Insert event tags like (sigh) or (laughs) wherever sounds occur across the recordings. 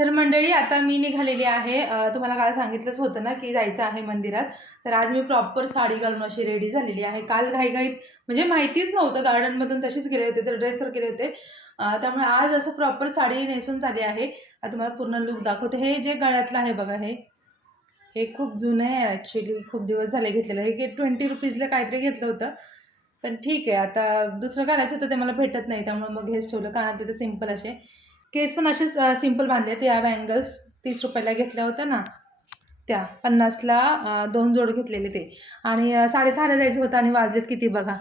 तर मंडळी आता मी निघालेली आहे. तुम्हाला काल सांगितलंच होतं ना की जायचं आहे मंदिरात. तर आज मी प्रॉपर साडी घालून अशी रेडी झालेली आहे. काल घाईघाईत म्हणजे माहितीच नव्हतं गार्डनमधून तशीच गेले होते तर ड्रेसवर गेले होते. त्यामुळे आज असं प्रॉपर साडी नेसून झाली आहे. आता तुम्हाला पूर्ण लुक दाखवते. हे जे गळ्यातलं आहे बघा हे. हे खूप जुनं आहे ॲक्च्युली खूप दिवस झाले घेतलेलं. हे ट्वेंटी रुपीजला काहीतरी घेतलं होतं. पण ठीक आहे आता दुसरं घालायचं होतं ते मला भेटत नाही. त्यामुळे मग हेच ठेवलं. कानातले ते सिंपल असे. केस पण असेच सिंपल बांधले आहेत. या बँगल्स तीस रुपयाला घेतल्या होत्या ना. त्या पन्नासला दोन जोड घेतलेले ते. आणि साडेसहाला जायचं होतं आणि वाजलेत किती बघा.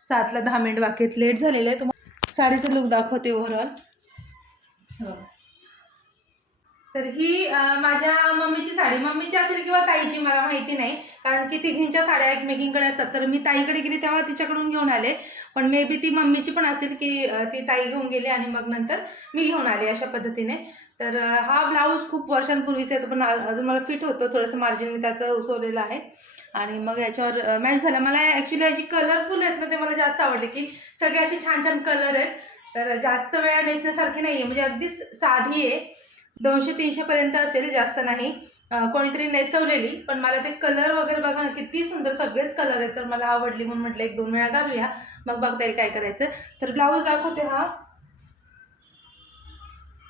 सातला दहा मिनिट बाकीत लेट झालेलं आहे तुम्हाला साडीचं लुक दाखवते ओव्हरऑल हो. तर ही माझ्या मम्मीची साडी. मम्मीची असेल किंवा ताईची माहिती नाही. कारण की तिघींच्या साड्या एकमेकींकडे असतात. तर मी ताईकडे गेली तेव्हा तिच्याकडून घेऊन आले. पण मे बी ती मम्मीची पण असेल की ती ताई घेऊन गेली आणि मग नंतर मी घेऊन आले अशा पद्धतीने. तर हा ब्लाऊज खूप वर्षांपूर्वीच आहे. पण अजून मला फिट होतो. थोडंसं मार्जिन मी त्याचं उसवलेलं आहे. आणि मग याच्यावर मॅच झाला. मला ॲक्च्युली याची कलरफुल आहेत ना ते मला जास्त आवडले की सगळे असे छान छान कलर आहेत. तर जास्त वेळा नेसण्यासारखी नाही आहे म्हणजे अगदीच साधी आहे. दोनशे तीनशेपर्यंत असेल. जास्त नाही. कोणीतरी नेसवलेली पण मला ते कलर वगैरे बघा ना किती सुंदर सगळेच कलर आहेत तर मला आवडली म्हणून म्हटलं एक दोन वेळा घालूया. मग बघता येईल काय करायचं. तर ब्लाऊज दाखवते हा.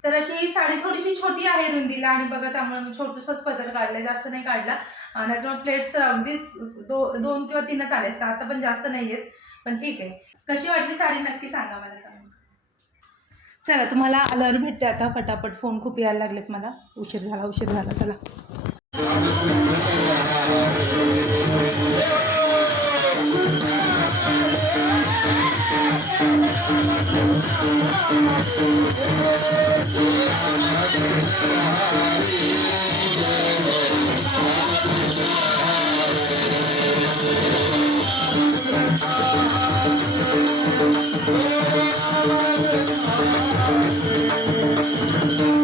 तर अशी ही साडी थोडीशी छोटी आहे रुंदीला आणि बघा त्यामुळे मी छोटूसच पदर काढलाय जास्त नाही काढला. आणि त्यामुळे प्लेट्स तर अगदीच दो दोन किंवा तीनच आले असतात आता पण जास्त नाही आहेत पण ठीक आहे. कशी वाटली साडी नक्की सांगा मला. चला तुम्हाला अलर्ट भेटते आता फटाफट. फोन खूप यायला लागलेत मला. उशीर झाला उशीर झाला चला. Thank you.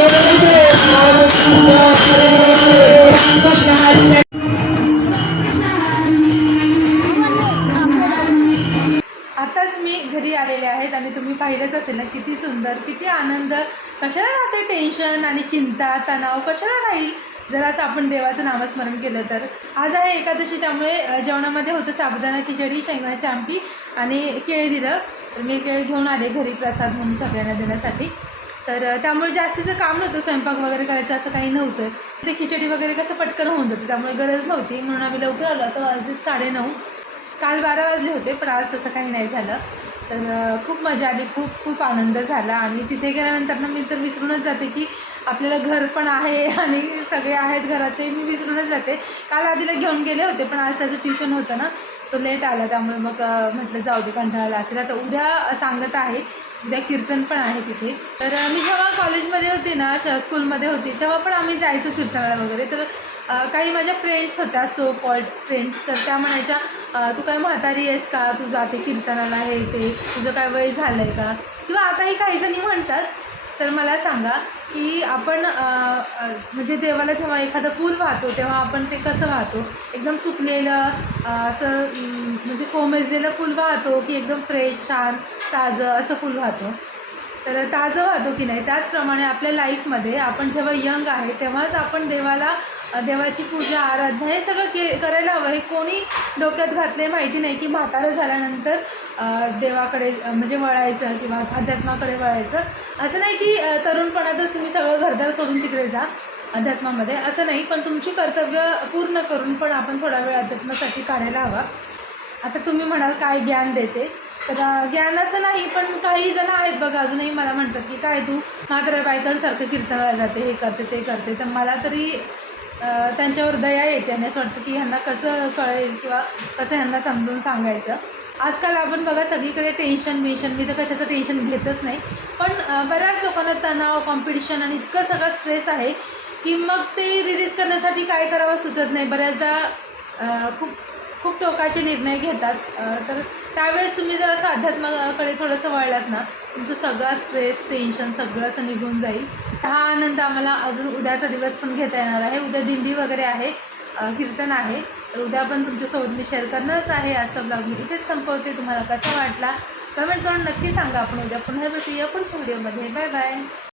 तुम्ही पाहिलंच असेल ना किती सुंदर किती आनंद. कशाला राहते टेन्शन आणि चिंता तणाव? कशाला राहील? जर असं आपण देवाचं नामस्मरण केलं तर. आज आहे एकादशी त्यामुळे जेवणामध्ये होतं साबुदाणा खिचडी शेंगणाची आमटी आणि केळी दिलं. तर मी केळी घेऊन आले घरी प्रसाद म्हणून सगळ्यांना देण्यासाठी. तर त्यामुळे जास्तीचं काम नव्हतं स्वयंपाक वगैरे करायचं असं काही नव्हतं. ते खिचडी वगैरे कसं पटकन होऊन जातं त्यामुळे गरज नव्हती. म्हणून आम्ही लवकर आलो. आता वाजले साडेनऊ. काल बारा वाजले होते पण आज तसं काही नाही झालं. तर खूप मजा आली खूप खूप आनंद झाला आणि तिथे गेल्यानंतर ना मी तर विसरूनच जाते की आपल्याला घर पण आहे (laughs) आणि सगळे आहेत घरातले मी विसरूनच जाते. काल आधीला घेऊन गेले होते पण आज त्याचं ट्युशन होतं ना तो लेट आला त्यामुळे मग म्हटलं जाऊ दे कंटाळला असेल. आता उद्या सांगत आहे उद्या कीर्तन पण आहे तिथे. तर मी जेव्हा कॉलेजमध्ये होते ना श स्कूलमध्ये होती तेव्हा पण आम्ही जायचो कीर्तनाला वगैरे. तर काही माझ्या फ्रेंड्स होत्या सो कॉल्ड फ्रेंड्स तर त्या म्हणायच्या तू काय म्हातारी आहेस का? तू जाते कीर्तनाला हे ते. तुझं काय वय झालं आहे का? किंवा आताही काही जणी म्हणतात तर मला सांगा की आपण म्हणजे देवाला जेव्हा एखादं फूल वाहतो तेव्हा आपण ते कसं वाहतो? एकदम सुकलेलं असं म्हणजे कोमेजलेलं फूल वाहतो की एकदम फ्रेश छान ताजं असं फूल वाहतो? तर ताजं वाहतो की नाही? त्याचप्रमाणे आपल्या लाईफमध्ये आपण जेव्हा यंग आहे तेव्हाच आपण देवाला देवाची पूजा आराधना हे सगळं के करायला हवं. हे कोणी डोक्यात घातले माहिती नाही की म्हातारं झाल्यानंतर देवाकडे म्हणजे वळायचं किंवा अध्यात्माकडे वळायचं. असं नाही की तरुणपणातच तुम्ही सगळं घरदार सोडून तिकडे जा अध्यात्मामध्ये. असं नाही पण तुमची कर्तव्य पूर्ण करून पण आपण थोडा वेळ अध्यात्मासाठी काढायला हवा. आता तुम्ही म्हणाल काय ज्ञान देते? तर ज्ञान असं नाही पण काही जण आहेत बघा अजूनही मला म्हणतात की काय तू मात्र बायकांसारखं कीर्तनाला जाते हे करते ते करते. तर मला तरी त्यांच्यावर दया येते आणि असं वाटतं की ह्यांना कसं कळेल किंवा कसं ह्यांना समजून सांगायचं. आजकाल आपण बघा सगळीकडे टेन्शन मेन्शन मी तर कशाचं टेन्शन घेतच नाही. पण बऱ्याच लोकांना तणाव कॉम्पिटिशन आणि इतकं सगळं स्ट्रेस आहे की मग ते रिलीज करण्यासाठी काय करावं सुचत नाही. बऱ्याचदा खूप खूप टोकाचे निर्णय घेतात. तर त्यावेळेस तुम्ही जर असं अध्यात्माकडे थोडंसं वळलात ना तुमचं सगळा स्ट्रेस टेन्शन सगळं असं निघून जाईल. हा आनंद आम्हाला अजून उद्याचा दिवस पण घेता येणार आहे. उद्या दिंडी वगैरे आहे कीर्तन आहे. तर उद्या पण तुमच्यासोबत मी शेअर करणारच आहे आजचा ब्लॉग मी इथेच संपवते. तुम्हाला कसा वाटला? कमेंट करून नक्की सांगा. आपण उद्या पुन्हा भेटूया पुढच्या व्हिडिओमध्ये बाय बाय